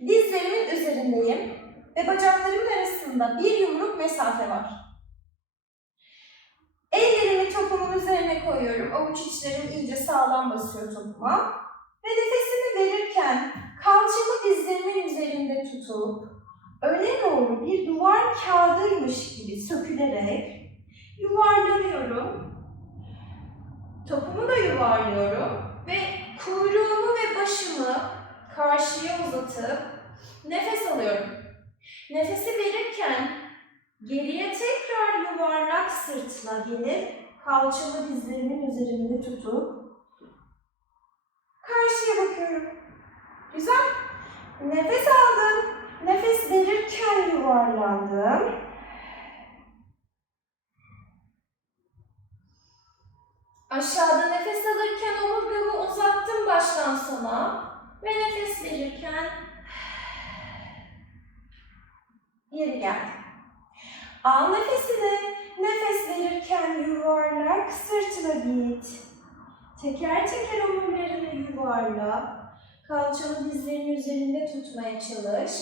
Dizlerimin üzerindeyim ve bacaklarımın arasında bir yumruk mesafe var. Ellerimi topumun üzerine koyuyorum. Avuç içlerim iyice sağlam basıyor topuma. Ve nefesimi verirken kalçamı dizlerimin üzerinde tutup öne doğru bir duvar kağıdıymış gibi sökülerek yuvarlanıyorum. Topumu da yuvarlıyorum ve kuyruğumu ve başımı karşıya uzatıp nefes alıyorum. Nefesi verirken geriye tekrar yuvarlak sırtla gelip kalçamı dizlerimin üzerinde tutup karşıya bakıyorum. Güzel. Nefes aldım. Nefes verirken yuvarlandım. Aşağıda nefes alırken omurgamı uzattım baştan sona ve nefes verirken geri geldim. Al nefesini, nefes verirken yuvarlak sırtına git. Teker teker omurlarını yuvarla. Kalçanı dizlerinin üzerinde tutmaya çalış.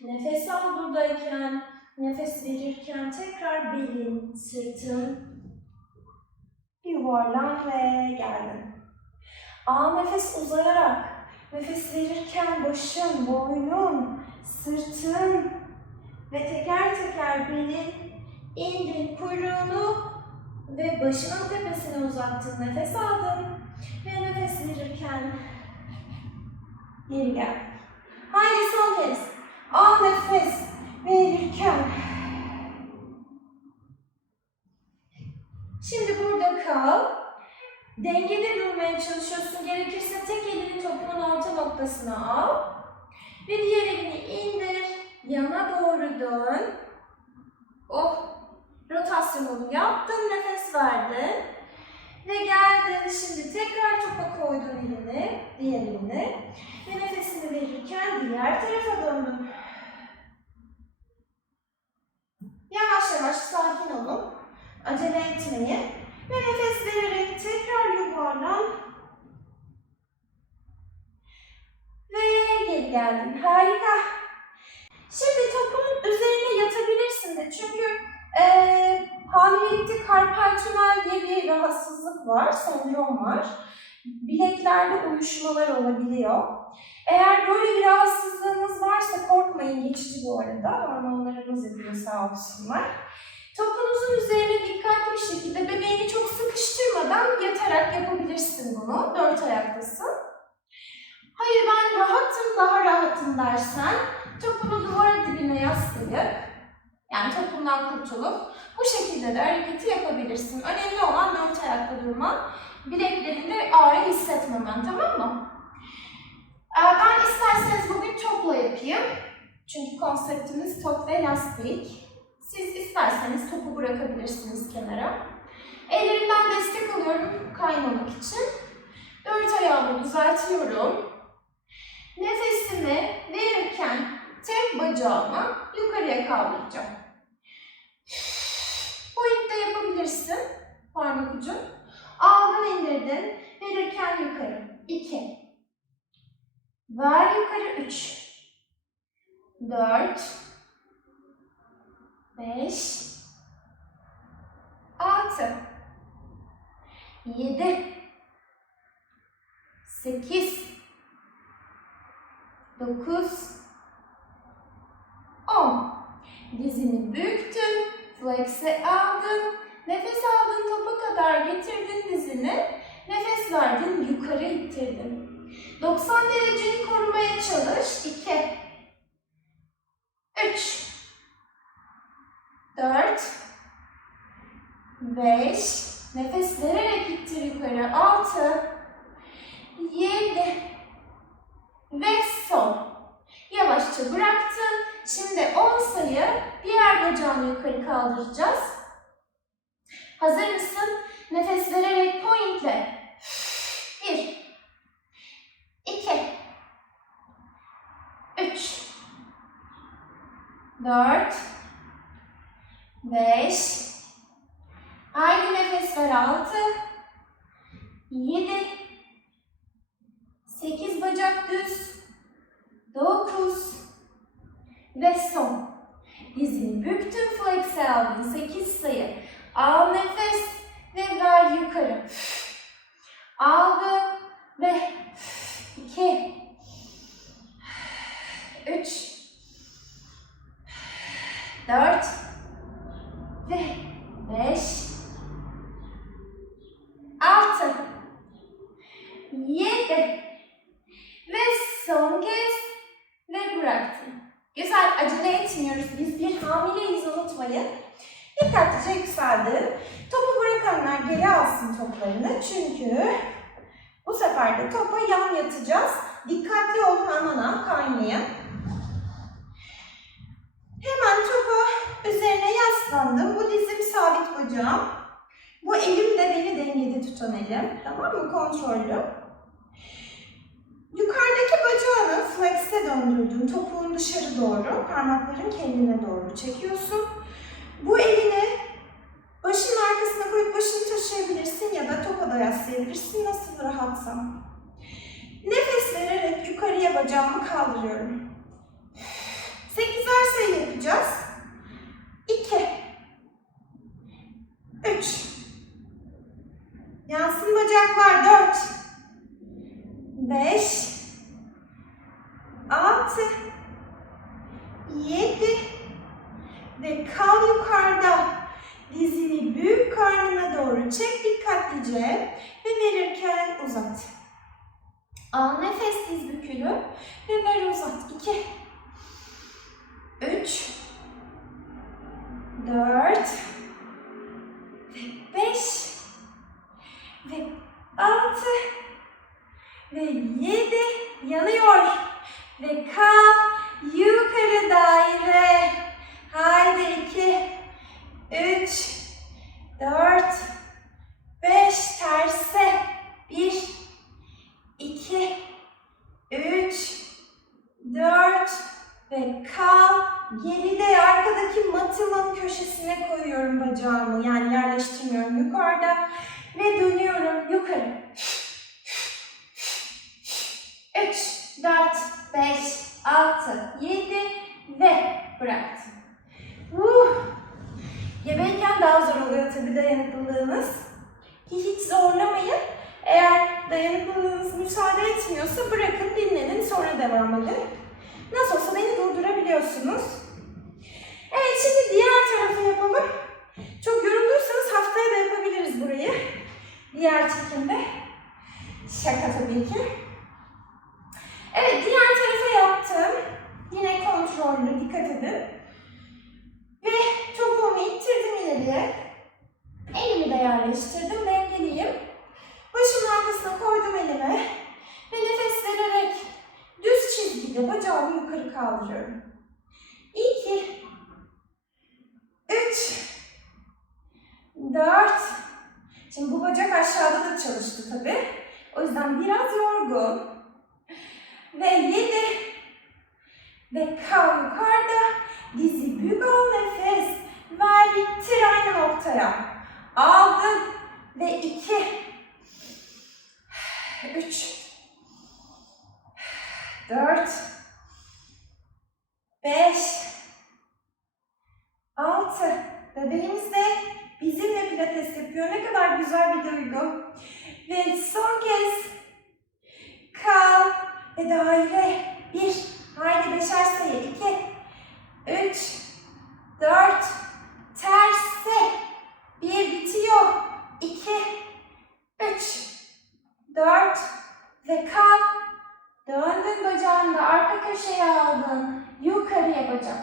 Nefes al buradayken, nefes verirken tekrar belin, sırtın, yuvarlan ve geldin. Al nefes uzayarak, nefes verirken başın, boynun, sırtın ve teker teker belin, indin kuyruğunu ve başının tepesine uzattın, nefes aldın ve nefes verirken geri gel. Haydi son kez. Al nefes verirken Şimdi burada kal. Dengede durmaya çalışıyorsun. Gerekirse tek elini topumun orta noktasına al. Ve diğer elini indir. Yana doğru dön. Oh! Rotasyonunu yaptın. Nefes verdin. Ve geldin. Şimdi tekrar topa koydun elini. Diğer elini. Ve nefesini verirken diğer tarafa döndün. Yavaş yavaş sakin olun. Acele etmeyin. Ve nefes vererek tekrar yuvarlan. Ve geri geldin. Harika. Şimdi topunun üzerine yatabilirsin de. Çünkü eee hamilelikte karpal tünel diye bir rahatsızlık var, sendrom var. Bileklerde uyuşmalar olabiliyor. Eğer böyle bir rahatsızlığınız varsa korkmayın geçici bu arada. Hormonlarımız yapıyor sağ olsunlar. Topunuzun üzerine dikkatli bir şekilde bebeğini çok sıkıştırmadan yatarak yapabilirsin bunu. Dört ayaktasın. Hayır ben rahatım, daha rahatım dersen topunu duvar dibine yaslayıp yani topundan kurtulup bu şekilde de hareketi yapabilirsin. Önemli olan dört ayakta durman. Bileklerinde ağrı hissetmemen tamam mı? Ee, Ben isterseniz bugün topla yapayım. Çünkü konseptimiz top ve lastik. Siz isterseniz topu bırakabilirsiniz kenara. Ellerimden destek alıyorum kaymamak için. Dört ayağımı düzeltiyorum. Nefesimi verirken tek bacağımı yukarıya kaldıracağım. Point de yapabilirsin. Parmak ucun. Aldın indirdin. Verirken yukarı. İki. Ver yukarı. Üç. Dört. 5 6 7 8 9 10 Dizini büktün, flex'e aldın, nefes aldın topa kadar getirdin dizini, nefes verdin, yukarı ittirdin. 90 dereceyi korumaya çalış. 2 3 4 5 Nefes vererek ittir yukarı. 6 7 ve Şimdi 10 sayı diğer bacağını yukarı kaldıracağız. Hazır mısın? Nefes vererek pointle. 1 2 3 4 5 Aynı nefes ver 6 7 8 bacak düz 9 ve son. Dizini büktün flex aldın 8 sayı. Al nefes ve ver yukarı. Aldım ve 2 3 4 ve 5 6 7 ve son kez ve bıraktım. Güzel, acele etmiyoruz. Biz bir hamileyiz unutmayın. Dikkatlice yükseldi. Topu bırakanlar geri alsın toplarını. Çünkü bu sefer de topa yan yatacağız. Dikkatli olun aman ha kaymayın. Hemen topa üzerine yaslandım. Bu dizim sabit bacağım. Bu elim de beni dengede tutan elim. Tamam mı? Kontrollü. Yukarıdaki bacağını flex'e döndürdün. Topuğun dışarı doğru, parmakların kendine doğru çekiyorsun. Bu elini başın arkasına koyup başını taşıyabilirsin ya da topa da yaslayabilirsin nasıl rahatsan. Nefes vererek yukarıya bacağımı kaldırıyorum. 8'er sayı yapacağız. 2 3 Yansın bacaklar 4 5 6 7 ve kal yukarıda. Dizini büyük karnına doğru çek dikkatlice ve verirken uzat. Al nefes diz bükülü ve ver uzat. 2 3 4 ve 5 ve 6 ve 7 yanıyor ve kal yukarı daire. Haydi 2 3 4 5 terse 1 2 3 4 ve kal geride arkadaki matımın köşesine koyuyorum bacağımı yani yerleştirmiyorum. Yukarıda ve dönüyorum yukarı 3 4 5 6 7 ve bıraktım. Uh. Gebeyken daha zor oluyor tabii dayanıklılığınız. Hiç zorlamayın. Eğer dayanıklılığınız müsaade etmiyorsa bırakın, dinlenin, sonra devam edin. Nasıl olsa beni durdurabiliyorsunuz. Evet, şimdi diğer tarafı yapalım. Çok yorulduysanız haftaya da yapabiliriz burayı. Diğer çekimde. Şaka tabii ki. Evet, diğer tarafa yaptım. Yine kontrollü, dikkat edin. Ve topuğumu ittirdim ileriye. Elimi de yerleştirdim, dengeliyim. Başımın arkasına koydum elimi. Ve nefes vererek düz çizgide bacağımı yukarı kaldırıyorum. 2 3 4 Şimdi bu bacak aşağıda da çalıştı tabii. O yüzden biraz yorgun. Ve 7 ve kal yukarıda. Dizi büyük al nefes. Ver ittir noktaya. Aldın ve 2 3 4 5 6 Bebeğimiz de bizimle pilates yapıyor. Ne kadar güzel bir duygu. Ve son kez kal ve daire. 1 Haydi beşer sayı. 2 3 4 terse. 1 bitiyor. 2 3 4 ve kal. Döndün bacağını da arka köşeye aldın. Yukarıya bacak.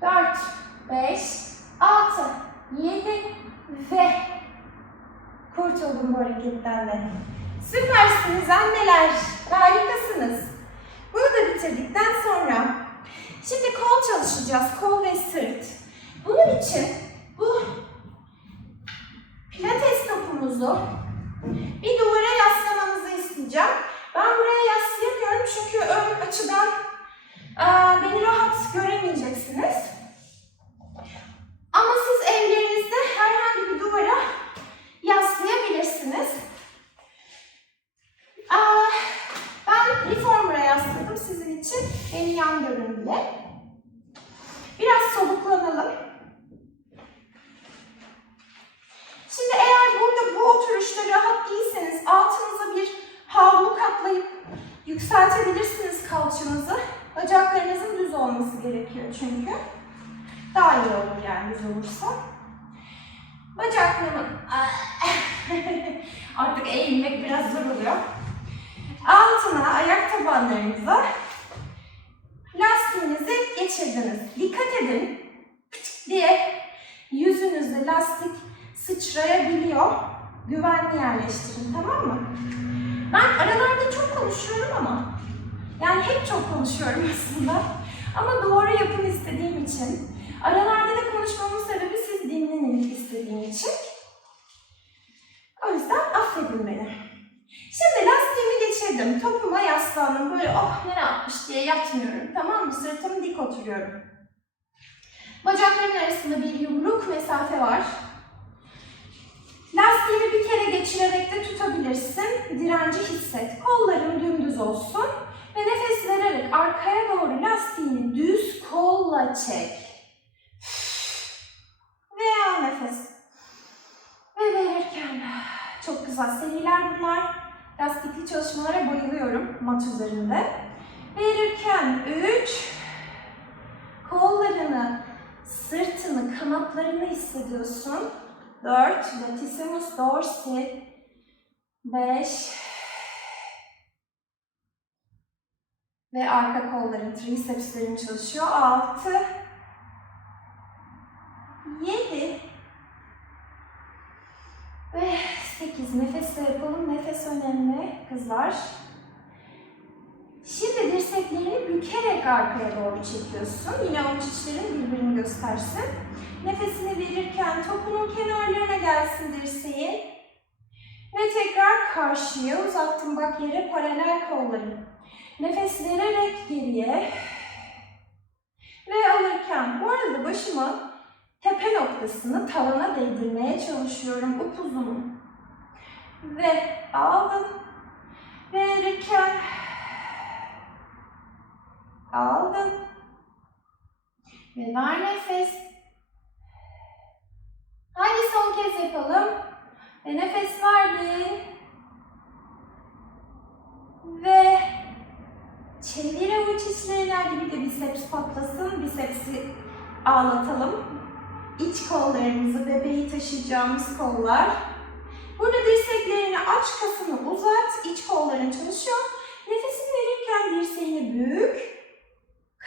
4, 5, 6, 7 ve kurtuldum bu hareketten de. Süpersiniz anneler. Harikasınız. Bunu da bitirdikten sonra şimdi kol çalışacağız. Kol ve sırt. Bunun için bu pilates topumuzu bir duvara yaslamanızı isteyeceğim. Ben buraya yaslayamıyorum çünkü ön açıdan eee, beni rahat göremeyeceksiniz. Ama siz evlerinizde herhangi bir duvara yaslayabilirsiniz. Aa, ben reformer'a yasladım sizin için. Beni yan görün diye. Biraz soluklanalım. Oturuşta rahat değilseniz altınıza bir havlu katlayıp yükseltebilirsiniz kalçanızı. Bacaklarınızın düz olması gerekiyor çünkü. Daha iyi olur yani düz olursa. Bacaklarımın artık eğilmek biraz zor oluyor. Altına ayak tabanlarınıza lastiğinizi geçirdiniz. Dikkat edin diye yüzünüzde lastik sıçrayabiliyor. Güvenli yerleştirin tamam mı? Ben aralarda çok konuşuyorum ama yani hep çok konuşuyorum aslında. Ama doğru yapın istediğim için. Aralarda da konuşmamın sebebi siz dinlenin istediğim için. O yüzden affedin beni. Şimdi lastiğimi geçirdim. Topuma yaslandım. Böyle oh ne yapmış diye yatmıyorum. Tamam mı? Sırtım dik oturuyorum. Bacaklarımın arasında bir yumruk mesafe var. Lastiğimi bir kere geçirerek de tutabilirsin. Direnci hisset. Kolların dümdüz olsun. Ve nefes vererek arkaya doğru lastiğini düz kolla çek. Ve al nefes. Ve verirken. Çok güzel seriler bunlar. Lastikli çalışmalara bayılıyorum mat üzerinde. Verirken 3 kollarını, sırtını, kanatlarını hissediyorsun. 4 latissimus dorsi 5 ve arka kolların, tricepslerin çalışıyor. 6 7 ve 8 nefesle yapalım. Nefes önemli kızlar. Şimdi dirseklerini bükerek arkaya doğru çekiyorsun. Yine avuç içlerin birbirini göstersin. Nefesini verirken topunun kenarlarına gelsin dirseğin. Ve tekrar karşıya uzattım bak yere paralel kolları. Nefes vererek geriye. Ve alırken bu arada başımı tepe noktasını tavana değdirmeye çalışıyorum upuzun. Ve aldım. Verirken aldım. Ve ver nefes. Hadi son kez yapalım. Ve nefes verdin. Ve çevir avuç içlerine bir de biceps patlasın. Bicepsi ağlatalım. İç kollarımızı, bebeği taşıyacağımız kollar. Burada dirseklerini aç, kasını uzat, iç kolların çalışıyor. Nefesini verirken dirseğini bük,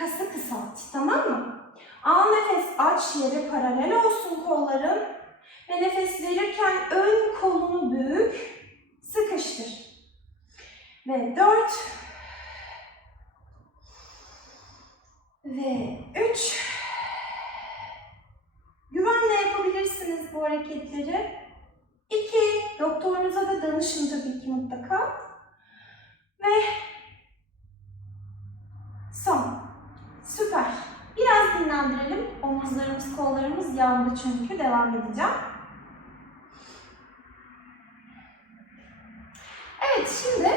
kası kısalt, tamam mı? Al nefes, aç yere paralel olsun kolların. Ve nefes verirken ön kolunu bük, sıkıştır. Ve dört. Ve üç. Güvenle yapabilirsiniz bu hareketleri. İki, doktorunuza da danışın tabii ki mutlaka. Ve son. Süper. Biraz dinlendirelim. Omuzlarımız, kollarımız yandı çünkü. Devam edeceğim. Evet, şimdi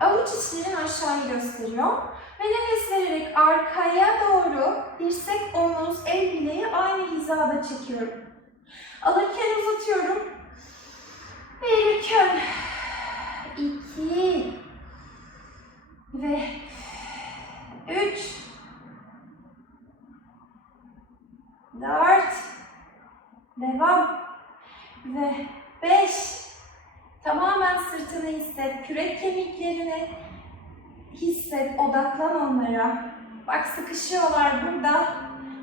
avuç içlerin aşağıyı gösteriyor. Ve nefes vererek arkaya doğru dirsek, omuz, el bileği aynı hizada çekiyorum. Alırken uzatıyorum. Verirken iki ve üç dört devam ve beş tamamen sırtını hisset, kürek kemiklerini hisset, odaklan onlara. Bak sıkışıyorlar burada.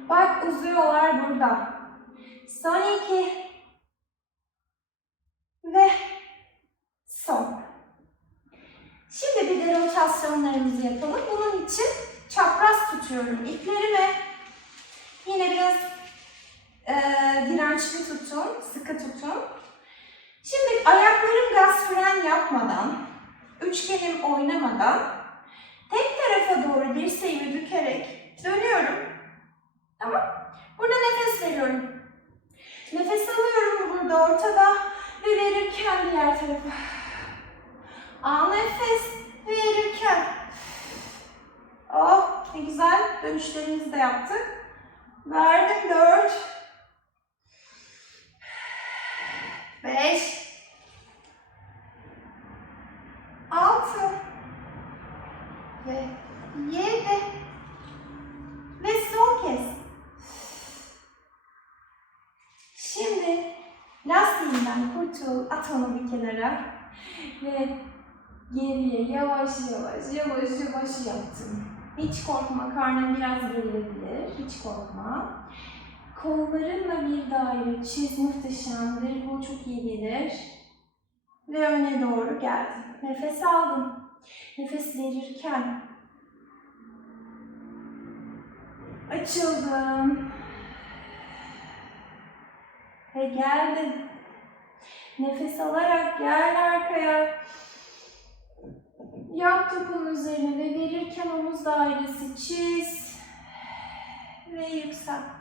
Bak uzuyorlar burada. Son iki. Ve son. Şimdi bir de rotasyonlarımızı yapalım. Bunun için çapraz tutuyorum ipleri ve yine biraz eee, dirençli tutun, sıkı tutun. Şimdi ayaklarım gaz fren yapmadan, üçgenim oynamadan tek tarafa doğru dirseğimi bükerek dönüyorum. Tamam. Burada nefes veriyorum. Nefes alıyorum burada ortada ve verirken diğer tarafa. Al nefes verirken. Oh ne güzel dönüşlerimizi de yaptık. Verdim dört. Beş. Altı. Ve yedi. Ve son kez. Şimdi lastiğinden kurtul, at onu bir kenara. Ve geriye yavaş yavaş, yavaş yavaş yaptım. Hiç korkma, karnın biraz gerilebilir. Hiç korkma. Kollarınla bir daire çiz, muhteşemdir. Bu çok iyi gelir. Ve öne doğru geldim. Nefes aldım. Nefes verirken açıldım. Ve geldim. Nefes alarak gel arkaya. Yat topun üzerine ve verirken omuz dairesi çiz. Ve yüksel.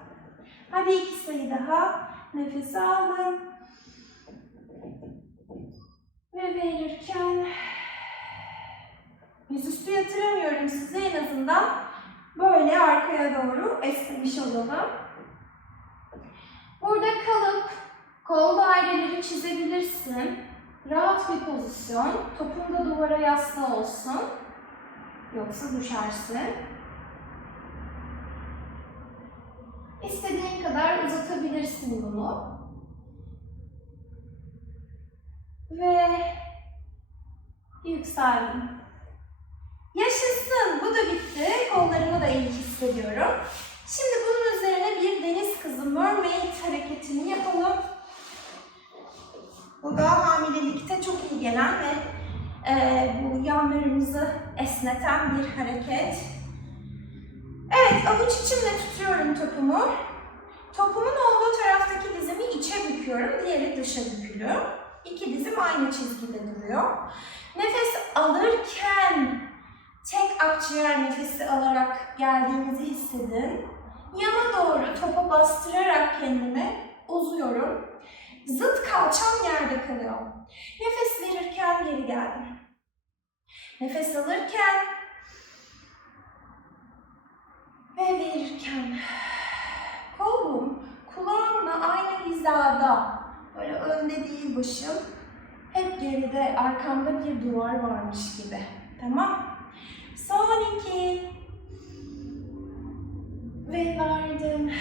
Hadi iki sayı daha. Nefes aldım. Ve verirken yüzüstü yatıramıyorum size en azından böyle arkaya doğru esnemiş olalım. Burada kalıp kol daireleri çizebilirsin. Rahat bir pozisyon. Topun da duvara yaslı olsun. Yoksa düşersin. İstediğin kadar uzatabilirsin bunu. Ve yükseldim. Yaşasın. Bu da bitti. Kollarımı da iyi hissediyorum. Şimdi bunun üzerine bir deniz kızı mermaid hareketini yapalım. Bu da hamilelikte çok iyi gelen ve e, bu yanlarımızı esneten bir hareket. Evet, avuç içimle tutuyorum topumu. Topumun olduğu taraftaki dizimi içe büküyorum, diğeri dışa bükülü. İki dizim aynı çizgide duruyor. Nefes alırken tek akciğer nefesi alarak geldiğinizi hissedin. Yana doğru topa bastırarak kendimi uzuyorum. Zıt kalçam yerde kalıyor. Nefes verirken geri geldim. Nefes alırken ve verirken kolum kulağımla aynı hizada böyle önde değil başım hep geride arkamda bir duvar varmış gibi. Tamam. Son iki. Ve verdim.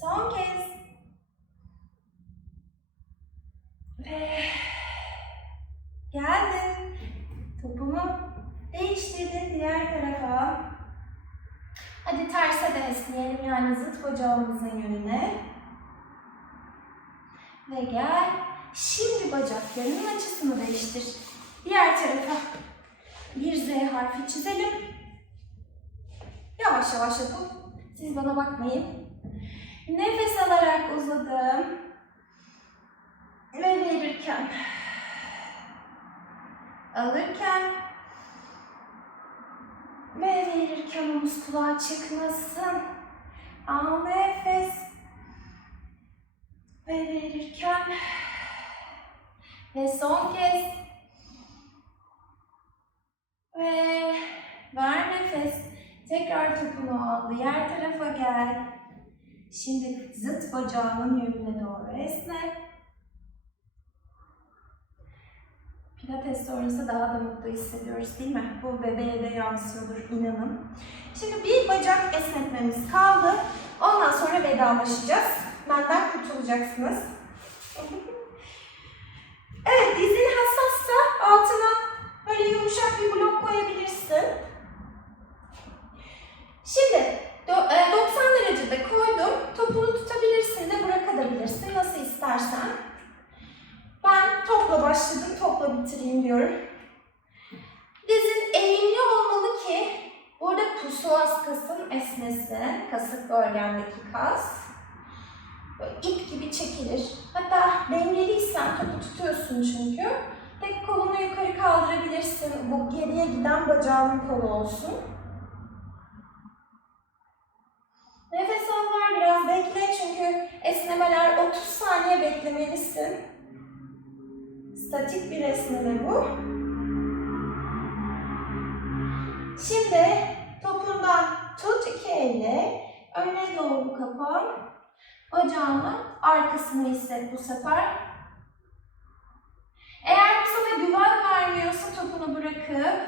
Son kez. Ve geldim. Topumu değiştirdim diğer tarafa. Hadi terse de esneyelim yani zıt bacağımızın yönüne. Ve gel. Şimdi bacaklarının açısını değiştir. Diğer tarafa bir Z harfi çizelim. Yavaş yavaş yapın. Siz bana bakmayın. Nefes alarak uzadım. Ve verirken. Alırken. Ve verirken omuz kulağa çıkmasın. Al nefes. Ve verirken. Ve son kez. Ve ver nefes. Tekrar topunu al. Diğer tarafa gel. Şimdi zıt bacağının yönüne doğru esne. Pilates sonrası daha da mutlu hissediyoruz değil mi? Bu bebeğe de yansıyordur inanın. Şimdi bir bacak esnetmemiz kaldı. Ondan sonra vedalaşacağız. Benden kurtulacaksınız. evet dizin hassassa altına böyle yumuşak bir blok koyabilirsin. Şimdi do- e, 90 derecede koydum. Topunu tutabilirsin de bırakabilirsin nasıl istersen. Ben topla başladım, bitireyim diyorum. Dizin eğimli olmalı ki burada pusuas kasın esnesin. Kasık bölgendeki kas. İp gibi çekilir. Hatta dengeliysen topu tutuyorsun çünkü. Tek kolunu yukarı kaldırabilirsin. Bu geriye giden bacağının kolu olsun. Nefes al ver biraz bekle çünkü esnemeler 30 saniye beklemelisin. Statik bir esneme bu. Şimdi topundan tut iki elle, öne doğru kapan, bacağını arkasını hisset bu sefer. Eğer bu sefer güven vermiyorsa topunu bırakıp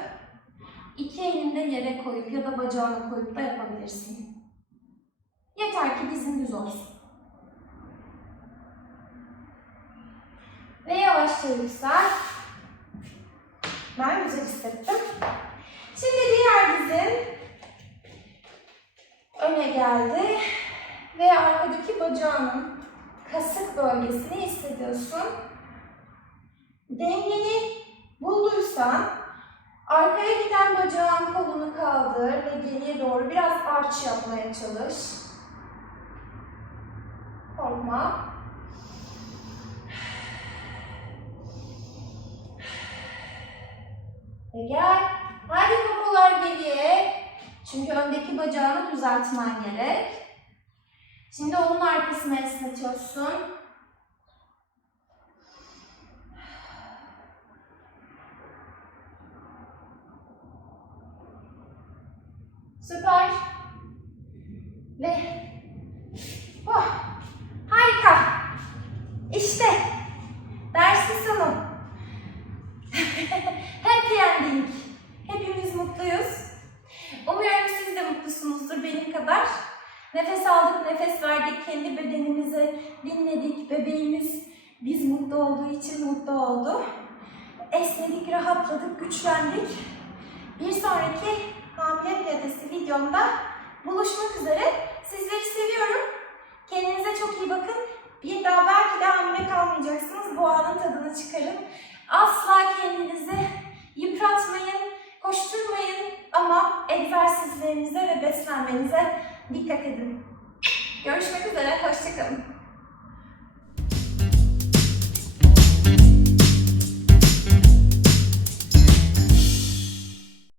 iki elini de yere koyup ya da bacağını koyup da yapabilirsin. Yeter ki dizin düz olsun. Ve yavaşça yüksel. Ben güzel hissettim. Şimdi diğer dizin öne geldi ve arkadaki bacağının kasık bölgesini hissediyorsun. Dengeni bulduysan arkaya giden bacağın kolunu kaldır ve geriye doğru biraz arç yapmaya çalış. Korkma. Ve gel. Hadi popolar geriye. Çünkü öndeki bacağını düzeltmen gerek. Şimdi onun arkasını esnetiyorsun. Süper. Ve oh, harika. İşte mutluyuz. Umuyorum siz de mutlusunuzdur benim kadar. Nefes aldık, nefes verdik, kendi bedenimizi dinledik. Bebeğimiz biz mutlu olduğu için mutlu oldu. Esnedik, rahatladık, güçlendik. Bir sonraki hamile pilatesi videomda buluşmak üzere. Sizleri seviyorum. Kendinize çok iyi bakın. Bir daha belki de hamile kalmayacaksınız. Bu anın tadını çıkarın. Asla kendinizi yıpratmayın, koşturmayın ama egzersizlerinize ve beslenmenize dikkat edin. Görüşmek üzere, hoşçakalın.